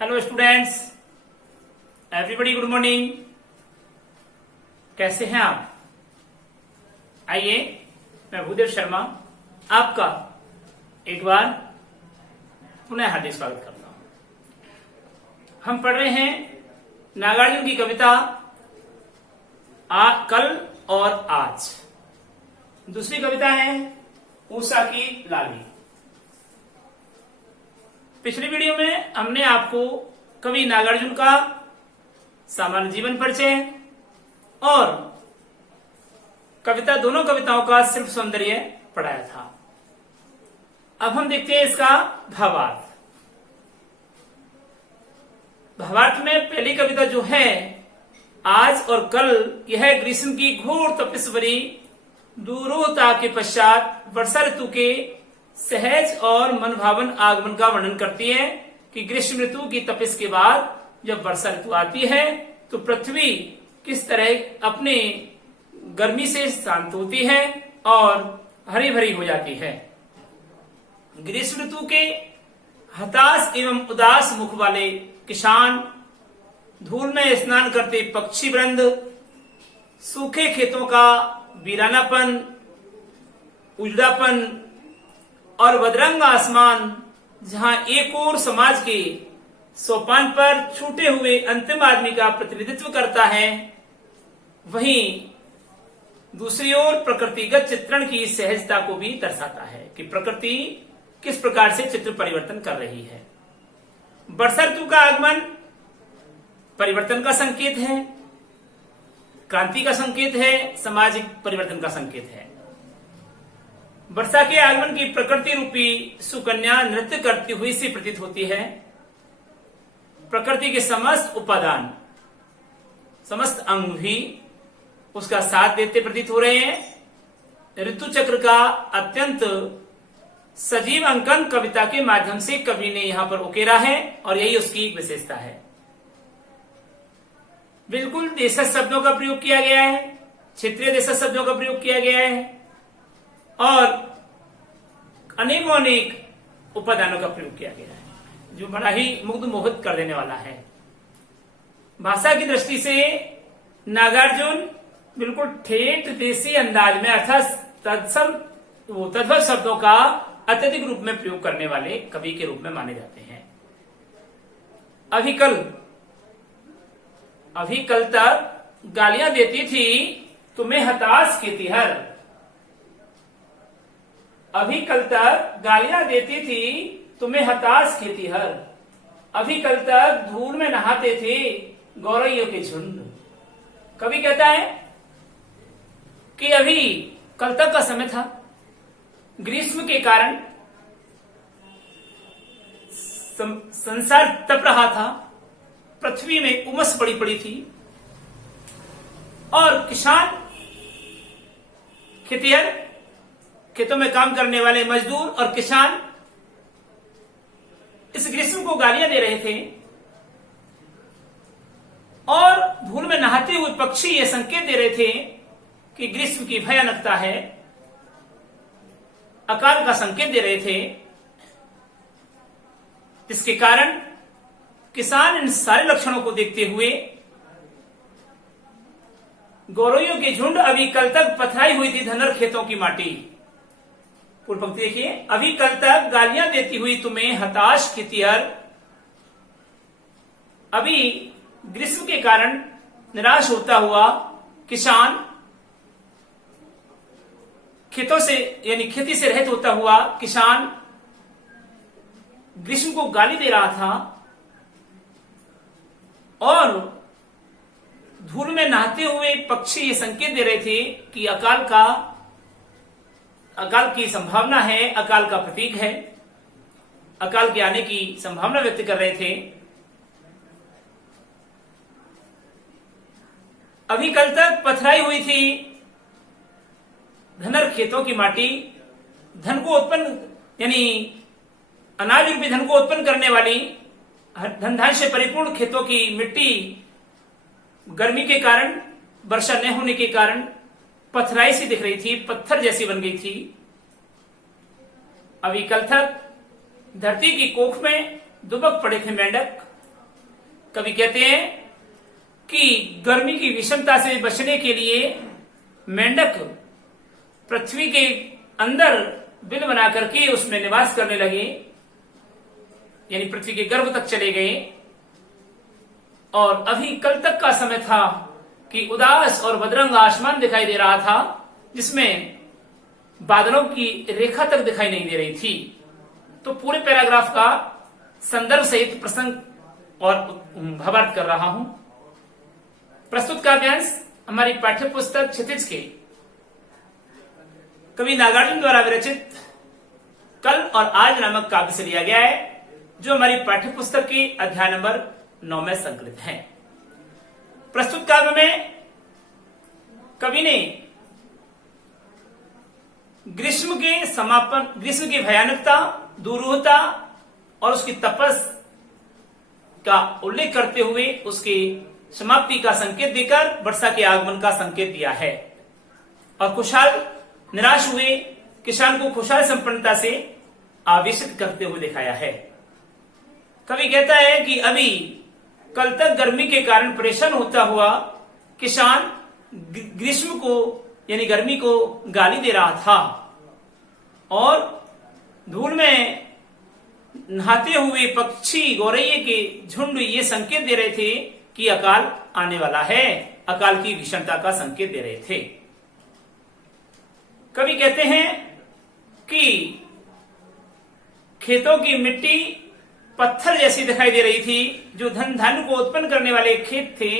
Hello students, everybody good morning. कैसे हैं आप? आइए, मैं भूदेव शर्मा आपका एक बार पुनः हार्दिक स्वागत करता हूं। हम पढ़ रहे हैं नागार्जुन की कविता कल और आज। दूसरी कविता है ऊषा की लाली। पिछली वीडियो में हमने आपको कवि नागार्जुन का सामान्य जीवन परिचय और कविता दोनों कविताओं का सिर्फ सौंदर्य पढ़ाया था। अब हम देखते हैं इसका भावार्थ। भावार्थ में पहली कविता जो है आज और कल, यह ग्रीष्म की घोर तपस्वरी दूरोता के पश्चात वर्षा ऋतु के सहज और मनभावन आगमन का वर्णन करती है कि ग्रीष्म ऋतु की तपिश के बाद जब वर्षा ऋतु आती है तो पृथ्वी किस तरह अपने गर्मी से शांत होती है और हरी भरी हो जाती है। ग्रीष्म ऋतु के हताश एवं उदास मुख वाले किसान, धूल में स्नान करते पक्षी वृंद, सूखे खेतों का वीरानापन, उजड़ापन और बदरंग आसमान, जहां एक ओर समाज के सोपान पर छूटे हुए अंतिम आदमी का प्रतिनिधित्व करता है, वहीं दूसरी ओर प्रकृतिगत चित्रण की सहजता को भी दर्शाता है कि प्रकृति किस प्रकार से चित्र परिवर्तन कर रही है। वर्षा ऋतु का आगमन परिवर्तन का संकेत है, क्रांति का संकेत है, सामाजिक परिवर्तन का संकेत है। वर्षा के आगमन की प्रकृति रूपी सुकन्या नृत्य करती हुई सी प्रतीत होती है। प्रकृति के समस्त उपादान, समस्त अंग भी उसका साथ देते प्रतीत हो रहे हैं। ऋतु चक्र का अत्यंत सजीव अंकन कविता के माध्यम से कवि ने यहां पर उकेरा है और यही उसकी एक विशेषता है। बिल्कुल देशज शब्दों का प्रयोग किया गया है, क्षेत्रीय देशज शब्दों का प्रयोग किया गया है और अनेकों अनेक उपादानों का प्रयोग किया गया है, जो बड़ा ही मुग्ध मोहित कर देने वाला है। भाषा की दृष्टि से नागार्जुन बिल्कुल ठेठ देसी अंदाज में अर्थात तद्भव शब्दों का अत्यधिक रूप में प्रयोग करने वाले कवि के रूप में माने जाते हैं। अभी कल तक गालियां देती थी तुम्हें हताश की तिहर। अभी कल तक गालियां देती थी तुम्हें हताश की तिहर। अभी कल तक धूल में नहाते थे गौरैयों के झुंड। कवि कहता है कि अभी कल तक का समय था, ग्रीष्म के कारण संसार तप रहा था, पृथ्वी में उमस पड़ी थी और किसान, खेतिहर, खेतों में काम करने वाले मजदूर और किसान इस ग्रीष्म को गालियां दे रहे थे और धूल में नहाते हुए पक्षी ये संकेत दे रहे थे कि ग्रीष्म की भयानकता है, अकाल का संकेत दे रहे थे। इसके कारण किसान इन सारे लक्षणों को देखते हुए गौरैयों के झुंड अभी कल तक पथराई हुई थी धनर खेतों की माटी। पूर्व पंक्ति देखिए, अभी कल तक गालियां देती हुई तुम्हें हताश की तिहर। अभी ग्रीष्म के कारण निराश होता हुआ किसान, खेतों से यानी खेती से रहित होता हुआ किसान ग्रीष्म को गाली दे रहा था और धूल में नहाते हुए पक्षी ये संकेत दे रहे थे कि अकाल की संभावना है, अकाल का प्रतीक है, अकाल के आने की संभावना व्यक्त कर रहे थे। अभी कल तक पथराई हुई थी धनर खेतों की माटी, धन को उत्पन्न यानी अनाज रूपी धन को उत्पन्न करने वाली धन धान्य से परिपूर्ण खेतों की मिट्टी गर्मी के कारण, वर्षा न होने के कारण पथराई सी दिख रही थी, पत्थर जैसी बन गई थी। अभी कल तक धरती की कोख में दुबक पड़े थे मेंढक कवि कहते हैं कि गर्मी की विषमता से बचने के लिए मेंढक पृथ्वी के अंदर बिल बना करके उसमें निवास करने लगे, यानी पृथ्वी के गर्भ तक चले गए। और अभी कल तक का समय था कि उदास और बदरंग आसमान दिखाई दे रहा था, जिसमें बादलों की रेखा तक दिखाई नहीं दे रही थी। तो पूरे पैराग्राफ का संदर्भ सहित प्रसंग और भावार्थ कर रहा हूं। प्रस्तुत काव्यांश हमारी पाठ्य पुस्तक क्षितिज के कवि नागार्जुन द्वारा विरचित कल और आज नामक काव्य से लिया गया है, जो हमारी पाठ्य पुस्तक के अध्याय नंबर 9 में संकलित है। प्रस्तुत काव्य में कवि ने ग्रीष्म की भयानकता, दुरूहता और उसकी तपस का उल्लेख करते हुए उसकी समाप्ति का संकेत देकर वर्षा के आगमन का संकेत दिया है। और खुशहाल निराश हुए किसान को खुशहाल संपन्नता से आवेशित करते हुए दिखाया है। कवि कहता है कि अभी कल तक गर्मी के कारण परेशान होता हुआ किसान ग्रीष्म को यानी गर्मी को गाली दे रहा था और धूल में नहाते हुए पक्षी गौरैये के झुंड ये संकेत दे रहे थे कि अकाल आने वाला है, अकाल की भीषणता का संकेत दे रहे थे। कवि कहते हैं कि खेतों की मिट्टी पत्थर जैसी दिखाई दे रही थी। जो धान को उत्पन्न करने वाले खेत थे,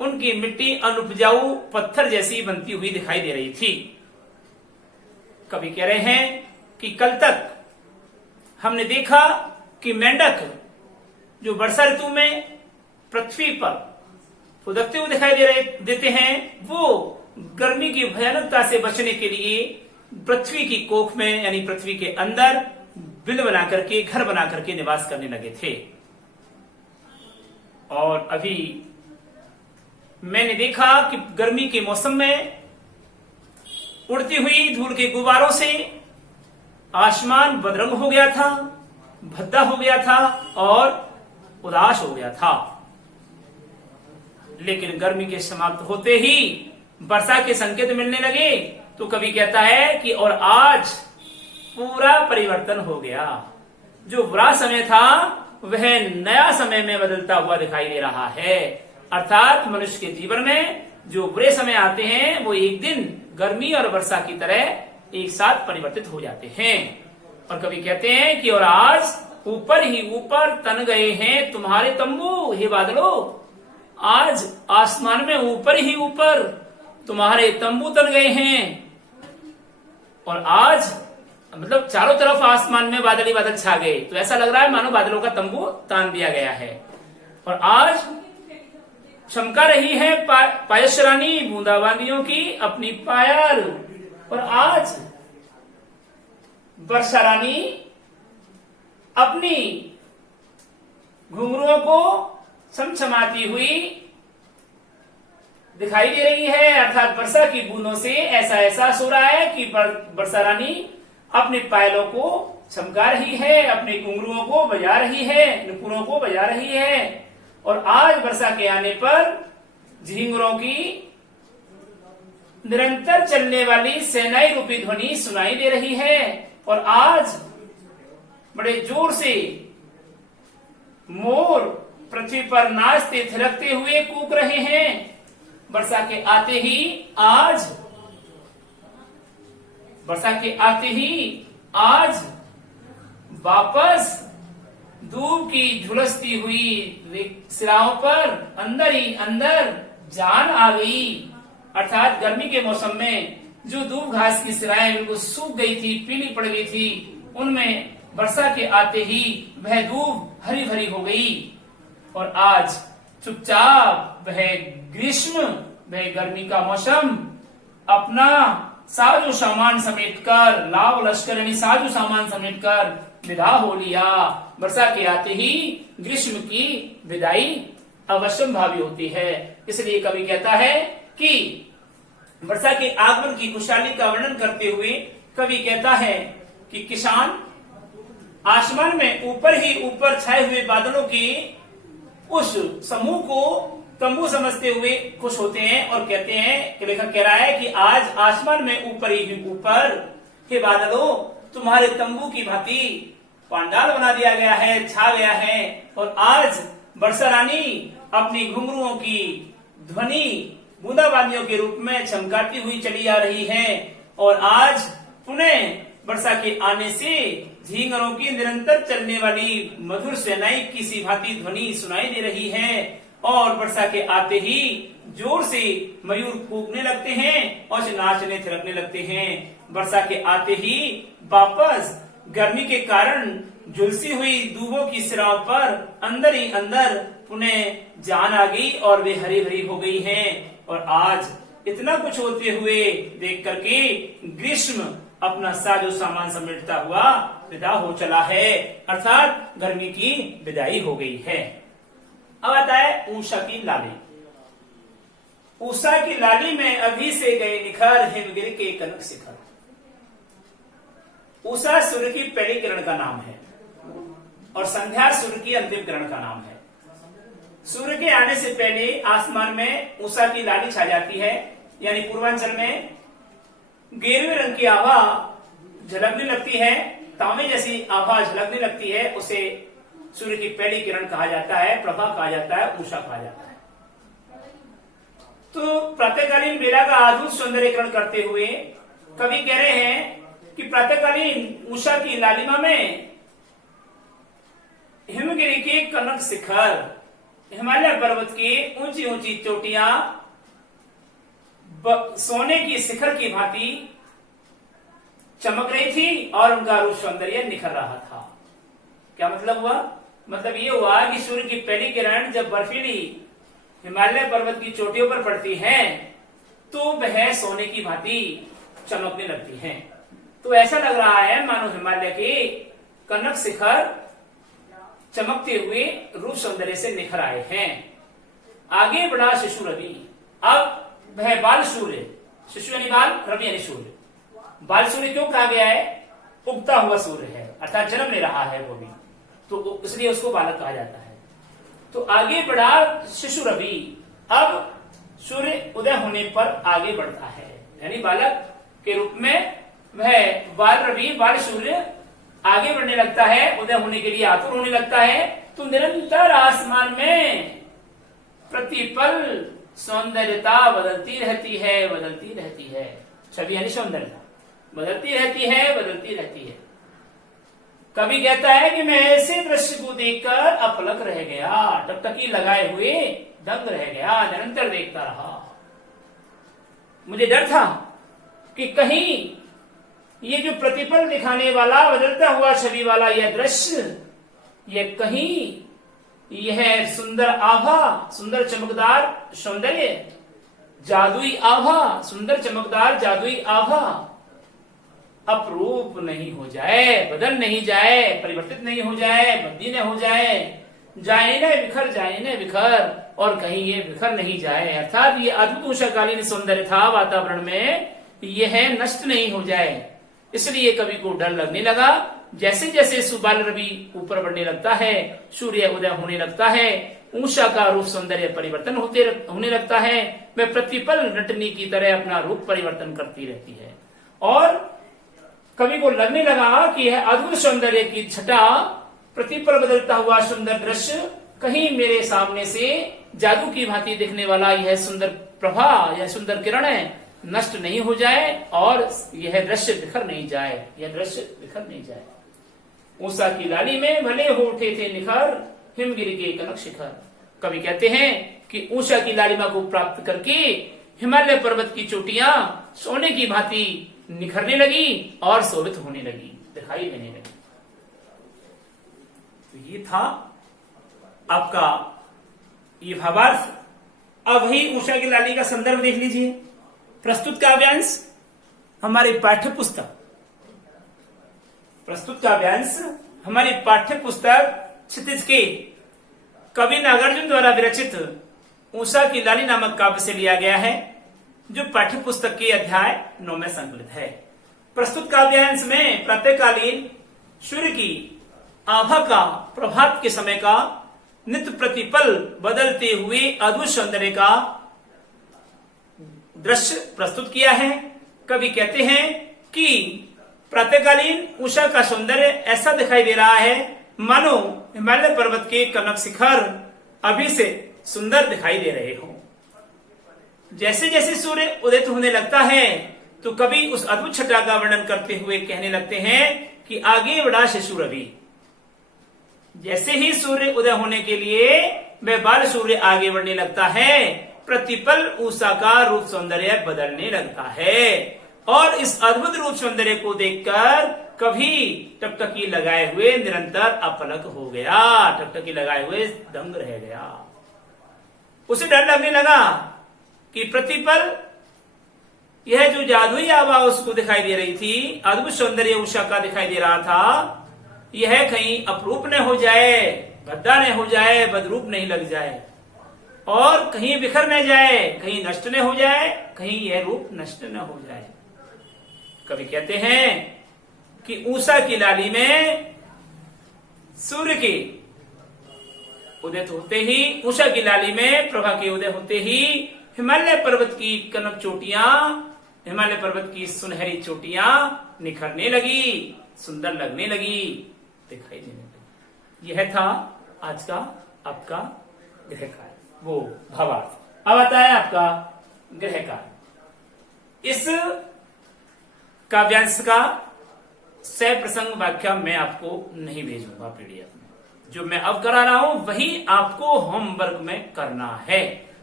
उनकी मिट्टी अनुपजाऊ पत्थर जैसी बनती हुई दिखाई दे रही थी। कवि कह रहे हैं कि कल तक हमने देखा कि मेंढक जो वर्षा ऋतु में पृथ्वी पर फुदकते हुए दिखाई देते हैं, वो गर्मी की भयानकता से बचने के लिए पृथ्वी की कोख में यानी पृथ्वी के अंदर बिल बना करके, घर बना करके निवास करने लगे थे। और अभी मैंने देखा कि गर्मी के मौसम में उड़ती हुई धूल के गुब्बारों से आसमान बदरंग हो गया था, भद्दा हो गया था और उदास हो गया था। लेकिन गर्मी के समाप्त होते ही वर्षा के संकेत मिलने लगे। तो कवि कहता है कि और आज पूरा परिवर्तन हो गया। जो बुरा समय था वह नया समय में बदलता हुआ दिखाई दे रहा है। अर्थात मनुष्य के जीवन में जो बुरे समय आते हैं वो एक दिन गर्मी और वर्षा की तरह एक साथ परिवर्तित हो जाते हैं। और कवि कहते हैं कि और आज ऊपर ही ऊपर तन गए हैं तुम्हारे तंबू हे बादलों। आज आसमान में ऊपर ही ऊपर तुम्हारे तंबू तन गए हैं। और आज मतलब चारों तरफ आसमान में बादल ही बादल छा गए, तो ऐसा लग रहा है मानो बादलों का तंबू तान दिया गया है। और आज चमका रही है पायस रानी बूंदाबांदियों की अपनी पायल। और आज वर्षा रानी अपनी घुंघरुओं को चमचमाती हुई दिखाई दे रही है। अर्थात वर्षा की बूंदों से ऐसा एहसास हो रहा है कि वर्षा रानी अपने पायलों को चमका रही है, अपने घुंघरुओं को बजा रही है, नुपुरों को बजा रही है। और आज वर्षा के आने पर झींगुरों की निरंतर चलने वाली सेनाई रूपी ध्वनि सुनाई दे रही है। और आज बड़े जोर से मोर पृथ्वी पर नाचते थिरकते हुए कूक रहे हैं। वर्षा के आते ही आज वापस धूप की झुलसती हुई सिराओं पर अंदर ही अंदर जान आ गई। अर्थात गर्मी के मौसम में जो दूब घास की सिराएं बिल्कुल सूख गई थी, पीली पड़ गई थी, उनमें वर्षा के आते ही वह दूब हरी भरी हो गई। और आज चुपचाप वह ग्रीष्म, वह गर्मी का मौसम अपना साजो सामान समेटकर, लाव लश्कर यानी साजो सामान समेटकर विदा हो लिया। वर्षा के आते ही ग्रीष्म की विदाई अवश्यंभावी होती है। इसलिए कवि कहता है कि वर्षा के आगमन की खुशहाली का वर्णन करते हुए कवि कहता है कि किसान आसमान में ऊपर ही ऊपर छाए हुए बादलों की उस समूह को तंबू समझते हुए खुश होते हैं और कहते हैं कि लेखक कह रहा है कि आज आसमान में ऊपर ही ऊपर हे बादलों तुम्हारे तंबू की भांति पांडाल बना दिया गया है, छा गया है। और आज वर्षा रानी अपनी घुंघरुओं की ध्वनि बूंदाबांदियों के रूप में चमकाती हुई चली आ रही है। और आज पुनः वर्षा के आने से झींगरों की निरंतर चलने वाली मधुर शहनाई की सी भांति ध्वनि सुनाई दे रही है। और वर्षा के आते ही जोर से मयूर कूकने लगते हैं और नाचने थिरकने लगते हैं। वर्षा के आते ही वापस गर्मी के कारण झुलसी हुई दूबों की सिराओं पर अंदर ही अंदर पुनः जान आ गई और वे हरी भरी हो गई हैं। और आज इतना कुछ होते हुए देख करके ग्रीष्म अपना साजो सामान समेटता हुआ विदा हो चला है, अर्थात गर्मी की विदाई हो गई है। अब आता है उषा की लाली। उषा की लाली में अभी से गए निखर हिमगिरी के कनक शिखर। उषा सूर्य की पहली किरण का नाम है और संध्या सूर्य की अंतिम किरण का नाम है। सूर्य के आने से पहले आसमान में उषा की लाली छा जाती है, यानी पूर्वांचल में गेरुए रंग की आभा झलकने लगती है, तांबे जैसी आभा झलकने लगती है। उसे सूर्य की पहली किरण कहा जाता है, प्रभा कहा जाता है, उषा कहा जाता है। तो प्रातःकालीन बेला का अद्भुत सौंदर्यकरण करते हुए कवि कह रहे हैं कि प्रातःकालीन उषा की लालिमा में हिमगिरी के कनक शिखर, हिमालय पर्वत की ऊंची ऊंची चोटियां सोने की शिखर की भांति चमक रही थी और उनका रूप सौंदर्य निखर रहा था। क्या मतलब हुआ? मतलब ये हुआ कि सूर्य की पहली किरण जब बर्फीली हिमालय पर्वत की चोटियों पर पड़ती है तो वह सोने की भांति चमकने लगती है। तो ऐसा लग रहा है मानो हिमालय के कनक शिखर चमकते हुए रूप सौंदर्य से निखर आए हैं। आगे बढ़ा शिशु रवि। अब वह बाल सूर्य, शिशु यानी बाल, रवि यानी सूर्य। बाल सूर्य क्यों कहा गया है? उगता हुआ सूर्य है, अर्थात जन्म ले रहा है वो भी, तो इसलिए उसको बालक कहा जाता है। तो आगे बढ़ा शिशु रवि। अब सूर्य उदय होने पर आगे बढ़ता है, यानी बालक के रूप में वह बाल रवि, बाल सूर्य आगे बढ़ने लगता है, उदय होने के लिए आतुर होने लगता है। तो निरंतर आसमान में प्रतिपल सौंदर्यता बदलती रहती है, बदलती रहती है। छवि यानी सौंदर्यता बदलती रहती है, बदलती रहती है। कवि कहता है कि मैं ऐसे दृश्य को देखकर अपलक रह गया, टकटकी लगाए हुए दंग रह गया, निरंतर देखता रहा। मुझे डर था कि कहीं ये जो प्रतिपल दिखाने वाला, बदलता हुआ छवि वाला यह दृश्य, यह कहीं यह सुंदर आभा, सुंदर चमकदार सौंदर्य, जादुई आभा, सुंदर चमकदार जादुई आभा अपरूप नहीं हो जाए, बदल नहीं जाए, परिवर्तित नहीं हो जाए, बदली न हो जाए, जाए न बिखर, जाए न बिखर, और कहीं ये बिखर नहीं जाए। अर्थात ये अद्भुत उषाकालीन सौंदर्य था वातावरण में, यह नष्ट नहीं हो जाए। इसलिए कवि को डर लगने लगा। जैसे जैसे सुबाल रवि ऊपर बढ़ने लगता है, सूर्य उदय होने लगता है, उषा का रूप सौंदर्य परिवर्तन होने लगता है, वह प्रतिपल नटनी की तरह अपना रूप परिवर्तन करती रहती है। और कवि को लगने लगा कि यह अद्भुत सौंदर्य की छटा, प्रतिपल बदलता हुआ सुंदर दृश्य कहीं मेरे सामने से जादू की भांति दिखने वाला यह सुंदर प्रभा, यह सुंदर किरणें नष्ट नहीं हो जाए और यह दृश्य बिखर नहीं जाए, यह दृश्य बिखर नहीं जाए। उषा की लाली में भले हो उठे थे निखर, हिमगिरी के कनक शिखर। कवि कहते हैं कि उषा की लालिमा को प्राप्त करके हिमालय पर्वत की चोटियां सोने की भांति निखरने लगी और शोभित होने लगी, दिखाई देने लगी। तो ये था आपका ये भावार्थ। अब वही उषा की लाली का संदर्भ देख लीजिए। प्रस्तुत काव्यांश हमारी पाठ्य पुस्तक, प्रस्तुत काव्यांश हमारी पाठ्य पुस्तक क्षितिज के कवि नागार्जुन द्वारा विरचित उषा की लाली नामक काव्य से लिया गया है, जो पाठ्य पुस्तक के अध्याय 9 में संकलित है। प्रस्तुत काव्यांश में प्रातःकालीन सूर्य की आभा का, प्रभात के समय का नित्य प्रतिपल बदलते हुए अद्भुत सौंदर्य का दृश्य प्रस्तुत किया है। कवि कहते हैं कि प्रातःकालीन उषा का सौंदर्य ऐसा दिखाई दे रहा है मानो हिमालय पर्वत के कनक शिखर अभी से सुंदर दिखाई दे रहे हो। जैसे जैसे सूर्य उदित होने लगता है तो कवि उस अद्भुत छटा का वर्णन करते हुए कहने लगते हैं कि आगे बढ़ा शिशु रवि। जैसे ही सूर्य उदय होने के लिए वह बाल सूर्य आगे बढ़ने लगता है, प्रतिपल उषा का रूप सौंदर्य बदलने लगता है और इस अद्भुत रूप सौंदर्य को देखकर कभी टकटकी लगाए हुए निरंतर अपलक हो गया, टकटकी लगाए हुए दंग रह गया। उसे डर लगने लगा कि प्रतिपल यह जो जादुई आभा उसको दिखाई दे रही थी, अद्भुत सौंदर्य उषा का दिखाई दे रहा था, यह कहीं अपरूप न हो जाए, भद्दा न हो जाए, बदरूप नहीं लग जाए और कहीं बिखर न जाए, कहीं नष्ट न हो जाए, कहीं यह रूप नष्ट न हो जाए। कवि कहते हैं कि उषा की लाली में सूर्य के उदित होते ही, उषा की लाली में प्रभा के उदय होते ही हिमालय पर्वत की कनक चोटियां, हिमालय पर्वत की सुनहरी चोटियां निखरने लगी, सुंदर लगने लगी, दिखाई देने लगी। यह था आज का आपका गृह कार्य, वो भावार्थ। अब आता है आपका गृह कार्य। इस काव्यांश का सप्रसंग व्याख्या मैं आपको नहीं भेजूंगा पीडीएफ में, जो मैं अब करा रहा हूं वही आपको होमवर्क में करना है।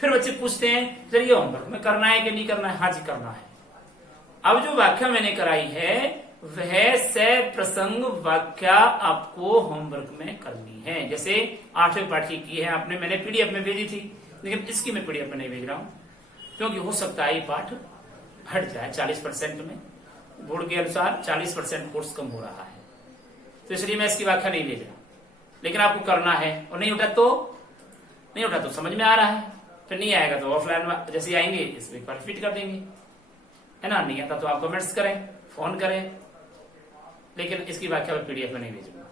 फिर बच्चे पूछते हैं सर ये होमवर्क में करना है कि नहीं करना है? हाँ जी करना है। अब जो व्याख्या मैंने कराई है वह सप्रसंग व्याख्या आपको होमवर्क में करनी है। जैसे 8वें पाठ की है आपने, मैंने पीडीएफ में भेजी थी, लेकिन इसकी मैं पीडीएफ में नहीं भेज रहा हूं क्योंकि हो सकता है ये पाठ हट जाए 40% में, बोर्ड के अनुसार 40% कोर्स कम हो रहा है, तो इसलिए मैं इसकी व्याख्या नहीं भेज रहा। लेकिन आपको करना है और नहीं उठा तो समझ में आ रहा है, फिर नहीं आएगा तो ऑफलाइन जैसे आएंगे इसमें एक बार रिपीट कर देंगे, है ना। नहीं आता तो आप कमेंट्स करें, फोन करें, लेकिन इसकी व्याख्या मैं पीडीएफ में नहीं भेजूंगा।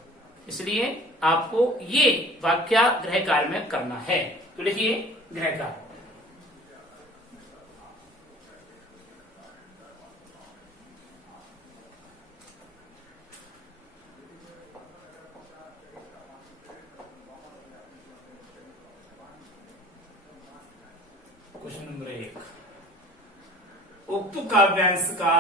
इसलिए आपको ये व्याख्या गृह कार्य में करना है। तो लिखिए गृह कार्य। क्वेश्चन नंबर 1, उक्त काव्यांश का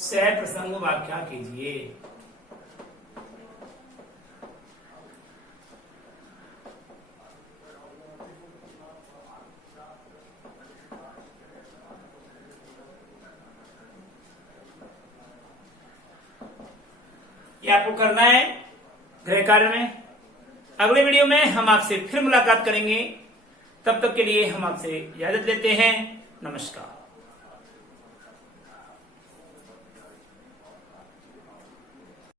सप्रसंग व्याख्या कीजिए। ये आपको करना है गृह कार्य में। अगले वीडियो में हम आपसे फिर मुलाकात करेंगे, तब तक के लिए हम आपसे इजाजत लेते हैं। नमस्कार।